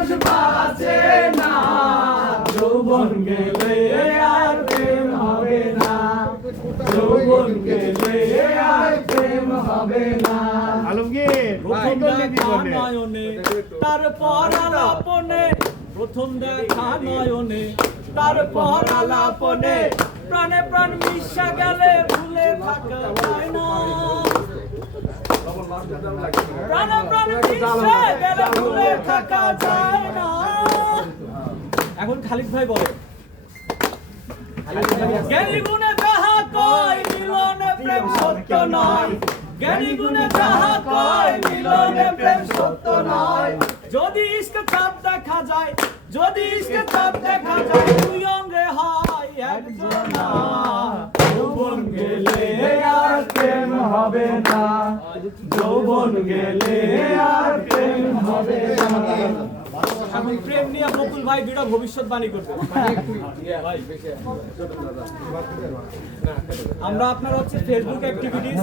মানুষ বাঁচে না, যৌবন গেলে আর প্রেম হবে না, যৌবন গেলে আর প্রেম হবে না। আলমগীর প্রথম দেখা নয়নে তারপর আলাপনে, প্রথম দেখা নয়নে তারপর আলাপনে, প্রাণে প্রাণ মিশা গেলে ভুলে থাকা যায় না, প্রাণে প্রাণ মিশা গেলে ভুলে থাকা যায় না। এখন খালিদ ভাই বলে, জ্ঞানী গুণে যাহা কয় মিলনে প্রেম সত্য নয়, জ্ঞানী গুণে যাহা কয় মিলনে প্রেম সত্য নয়। যদি ইশকে চাঁদ দেখা যায়, যদি ইশকে চাঁদ দেখা যায়, দুই অঙ্গে হয় একজনা, যৌবন গেলে আর প্রেম হবে না, যৌবন গেলে আর প্রেম হবে না। এখন প্রেম নিয়ে বকুল ভাই দুটা ভবিষ্যৎবাণী করবে। আমরা আপনার হচ্ছে ফেসবুক অ্যাক্টিভিটিস